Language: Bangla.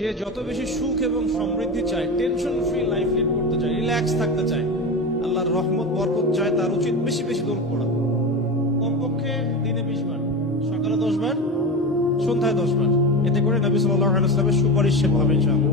যে যত বেশি সুখ এবং সমৃদ্ধি চায়, টেনশন ফ্রি লাইফ লিড করতে চায়, রিল্যাক্স থাকতে চায়, আল্লাহর রহমত বরকত চায়, তার উচিত বেশি বেশি দরুদ পড়া। কমপক্ষে দিনে 20 বার, সকালে 10 বার, সন্ধ্যায় 10 বার। এতে করে নবী সাল্লাল্লাহু আলাইহি ওয়াসাল্লামের সুপারিশ সে পাবে ইনশাআল্লাহ।